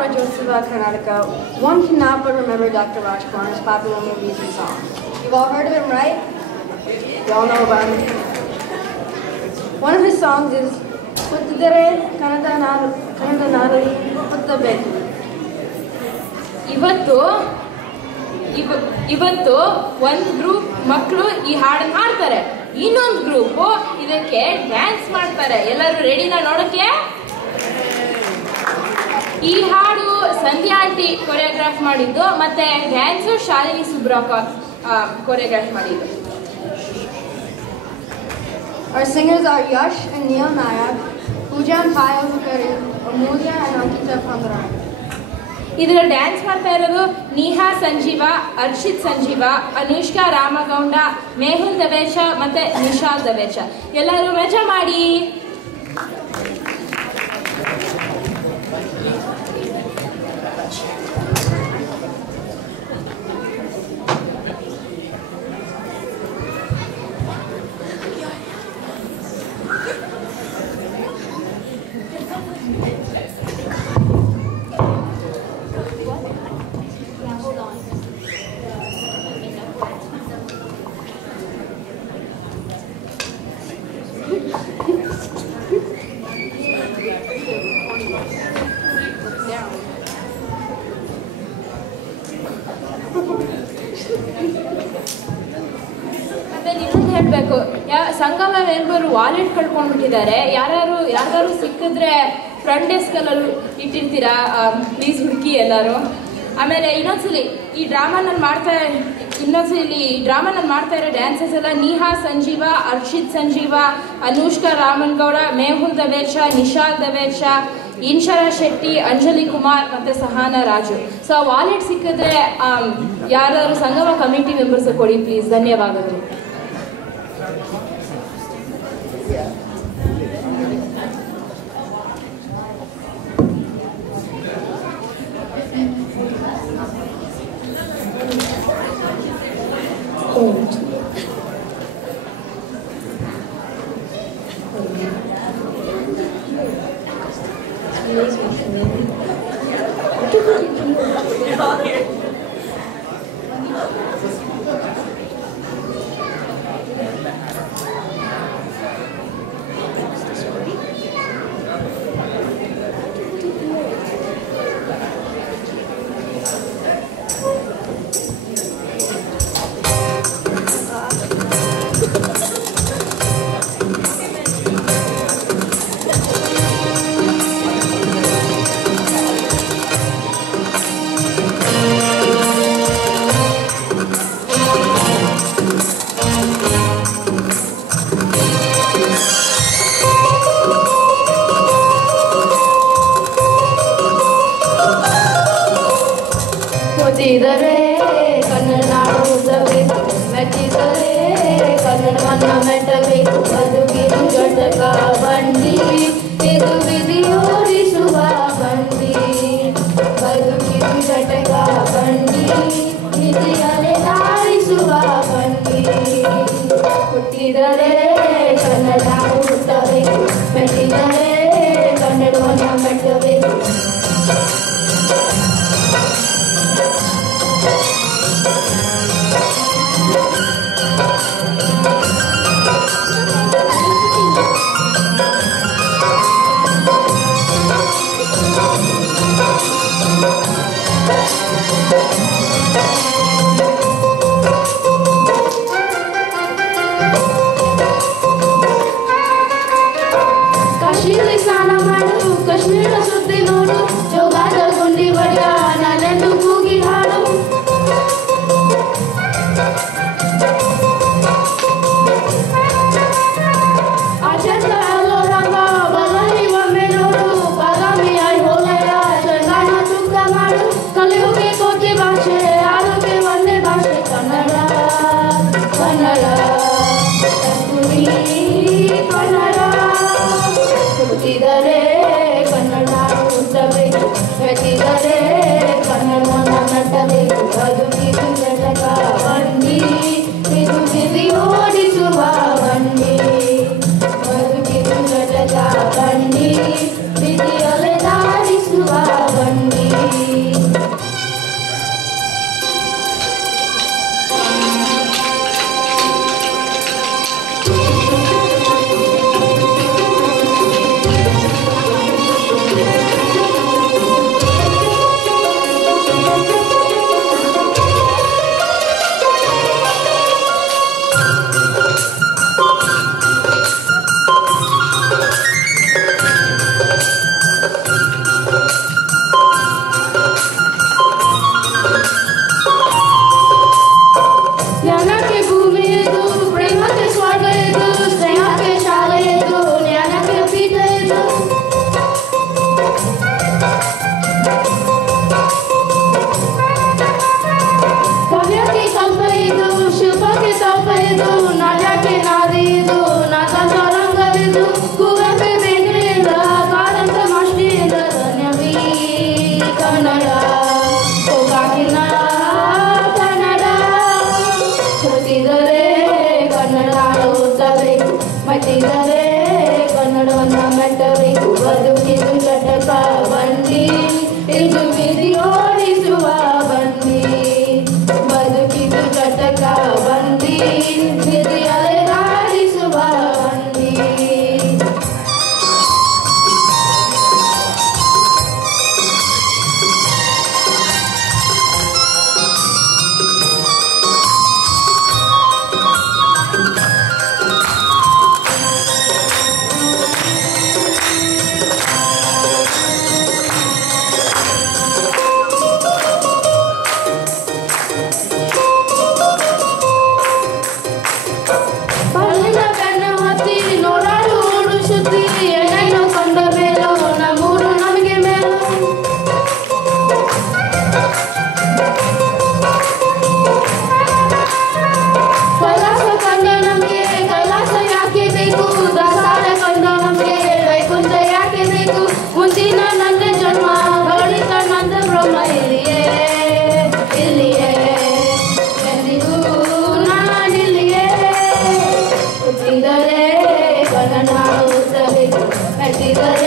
Rajyotsava Karnataka, one cannot but remember Dr. Rajkumar's popular movies and songs. You've all heard of him, right? You all know about him. One of his songs is Puttidare Kannada Nadali Puttabeku. ಇವತ್ತು ಒಂದು group ಮಕ್ಕಳು ಈ ಹಾಡನ್ನು ಹಾಡ್ತಾರೆ, ಇನ್ನೊಂದು group ಇದಕ್ಕೆ dance ಮಾಡ್ತಾರೆ. ಎಲ್ಲರೂ ರೆಡಿನಾ ನೋಡೋಕ್ಕೆ? ಈ ಹಾಡು ಸಂಧ್ಯಾ ಆಂಟಿ ಕೊರಿಯೋಗ್ರಾಫ್ ಮಾಡಿದ್ದು, ಮತ್ತೆ ಡ್ಯಾನ್ಸು ಶಾಲಿನಿ ಸುಬ್ರಾಕ ಕೊರಿಯೋಗ್ರಾಫ್ ಮಾಡಿದ್ದು. Our singers are Yash and Neil Nayak, Pooja and Payal Mukherjee, Amulya and Ankita Pandra. ಇದರ ಡ್ಯಾನ್ಸ್ ಮಾಡ್ತಾ ಇರೋದು ನೇಹಾ ಸಂಜೀವ, ಅರ್ಷಿತ್ ಸಂಜೀವ, ಅನುಷ್ಕಾ ರಾಮಗೌಡ, ಮೇಹುಲ್ ದವೇಶ ಮತ್ತೆ ನಿಶಾಲ್ ದವೇಶ. ಎಲ್ಲರೂ ಮಜಾ ಮಾಡಿ. ಮತ್ತೆ ಇನ್ನೊಂದು ಹೇಳಬೇಕು, ಸಂಗಮ ಮೆಂಬರ್ ವಾಲೆಟ್ ಕಳ್ಕೊಂಡ್ಬಿಟ್ಟಿದ್ದಾರೆ. ಯಾರು ಸಿಕ್ಕಿದ್ರೆ ಫ್ರಂಟ್ ಡೆಸ್ಕಲ್ಲೂ ಇಟ್ಟಿರ್ತೀರಾ, ಪ್ಲೀಸ್ ಹುಡುಕಿ ಎಲ್ಲರೂ. ಆಮೇಲೆ ಇನ್ನೊಂದ್ಸಲಿ ಈ ಡ್ರಾಮಾನಲ್ಲಿ ಮಾಡ್ತಾ ಇರೋ ಡ್ಯಾನ್ಸಸ್ ಎಲ್ಲ ನೇಹಾ ಸಂಜೀವ, ಅರ್ಷಿತ್ ಸಂಜೀವ, ಅನುಷ್ಕಾ ರಾಮನ್ಗೌಡ, ಮೇಹುಲ್ ದವೇಶ, ನಿಶಾಲ್ ದವೇಶ, ಇನ್ಶರಾ ಶೆಟ್ಟಿ, ಅಂಜಲಿ ಕುಮಾರ್ ಮತ್ತೆ ಸಹಾನಾ ರಾಜು. ಸೊ ವಾಲೆಟ್ ಸಿಕ್ಕಿದ್ರೆ ಯಾರಾದ್ರು ಸಂಗಮ ಕಮಿಟಿ ಮೆಂಬರ್ಸ್ ಕೊಡಿ ಪ್ಲೀಸ್. ಧನ್ಯವಾದಗಳು. ಮೆಚ್ಚಿದರೆ ಕನ್ನಡ ನಾಡುವುದಬೇಕು, ಮೆಚ್ಚಿದರೆ ಕನ್ನಡವನ್ನ ಮೆಟ್ಟಬೇಕು. ಬದುಕಿನ ಘಟಕ ಬಂಡಿ, ಇದು ವಿಧಿಯೋಡಿಸುವ ಬಂಡಿ. ಬದುಕಿನ ಘಟಕ ಬಂಡಿ, ವಿಧಿಯಲೆ ದಾರಿಸುವ ಬಂಡಿ. ಹುಟ್ಟಿದರೆ ಕನ್ನಡ ಹುಟ್ಟಬೇಕು, ಮೆಚ್ಚಿದರೆ ಕನ್ನಡವನ್ನ ಮೆಟ್ಟಬೇಕು. ಕಾಶಿಯಲ್ಲಿ ಸ್ನಾನ ಮಾಡು, ಕಾಶ್ಮೀರ ಸುದ್ದಿ ನೋಡು, ಜೋಗಾದ ಗುಂಡಿ ಬಡಿಯ ನಾನೆಂದು ಕೂಗಿ ಹಾಡು. ಅಜಂತ ಅಲ್ಲೋರಂಗ ಬಲನಿ ಒಮ್ಮೆ ನೋಡು, ಬಾದಾಮಿ ಐಹೊಳೆಯ ಚಂದನ ಚುಕ್ಕ ಮಾಡು. ಕಲಿಯುಗೆ ಕೋಟಿ ಭಾಷೆ, ಆರೋಗ್ಯ ಒಂದೇ ಭಾಷೆ ಕನ್ನಡ. ಕನ್ನಡ ಕನ್ನಡ ಹುಟ್ಟಿದರೆ ಕನ್ನಡ ಹುಟ್ಟಬೇಕು, ಮೆಚ್ಚಿದರೆ ಕನ್ನಡವನ್ನ ಮೆಟ್ಟಬೇಕು. ಬದುಕಿದು ಘಟಕ ಬಂಡಿ, ಇದು ವಿಧಿ ಓಡಿಸುವ ಬಂಡಿ. ಬದುಕಿದು ಘಟಕ ಬಂಡಿ, ವಿಧಿಯಲೆ ದಾರಿಸುವ ಬಂಡಿ. ಮೆಟ್ಟಿದರೆ ಕನ್ನಡವನ್ನ ಮೆಟ್ಟಬೇಕು ಬದುಕಿದು ಚಟಕ ಬಂಡಿ ಇದು ವಿಧಿ ಓಡಿಸುವ ಬಂಡಿ ಬದುಕಿದು ಚಟಕ ಬಂಡಿ ವಿಧಿ ಅಲೆದಾಡಿಸುವ ಬಂಡಿ Happy birthday.